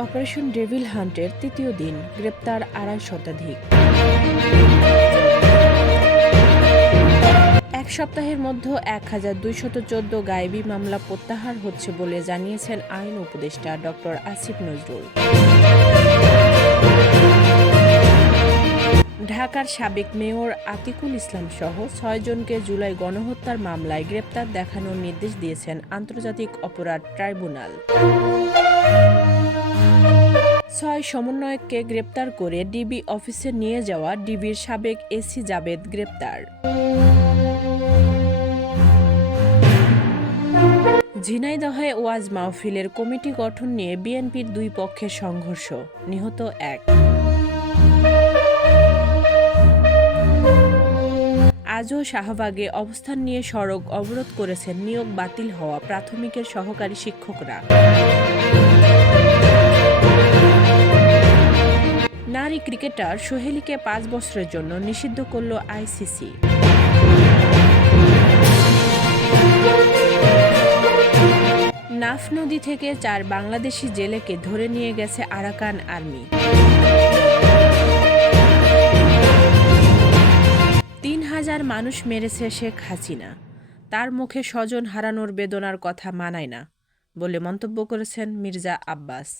Operation devil হান্টের তৃতীয় দিন, গ্রেপ্তার ২৫০ শতাধিক। এক সপ্তাহের মধ্যে ১,২১৪ গায়েবী মামলা প্রত্যাহার হচ্ছে বলে জানিয়েছেন আইন উপদেষ্টা ডক্টর আসিফ নজরুল। ঢাকার সাবেক মেয়র আতিকুল ইসলাম সহ ৬ জনকে জুলাই গণহত্যার মামলায় গ্রেপ্তার দেখানোর নির্দেশ দিয়েছেন আন্তর্জাতিক অপরাধ ট্রাইব্যুনাল। ৬ সমন্বয়ককে গ্রেপ্তার করে ডিবি অফিসে নিয়ে যাওয়া ডিবির সাবেক এসি জাবেদ গ্রেপ্তার। ঝিনাইদহে ওয়াজ মাহফিলের কমিটি গঠন নিয়ে বিএনপির দুই পক্ষের সংঘর্ষ, নিহত ১। আজও শাহবাগে অবস্থান নিয়ে সড়ক অবরোধ করেছেন নিয়োগ বাতিল হওয়া প্রাথমিকের সহকারী শিক্ষকরা। নারী ক্রিকেটার সোহেলীকে ৫ বছরের জন্য নিষিদ্ধ করল আইসিসি। নাফ নদী থেকে ৪ বাংলাদেশি জেলেকে ধরে নিয়ে গেছে আরাকান আর্মি। ৩,০০০ মানুষ মেরেছে শেখ হাসিনা, তার মুখে স্বজন হারানোর বেদনার কথা মানায় না বলে মন্তব্য করেছেন মির্জা আব্বাস।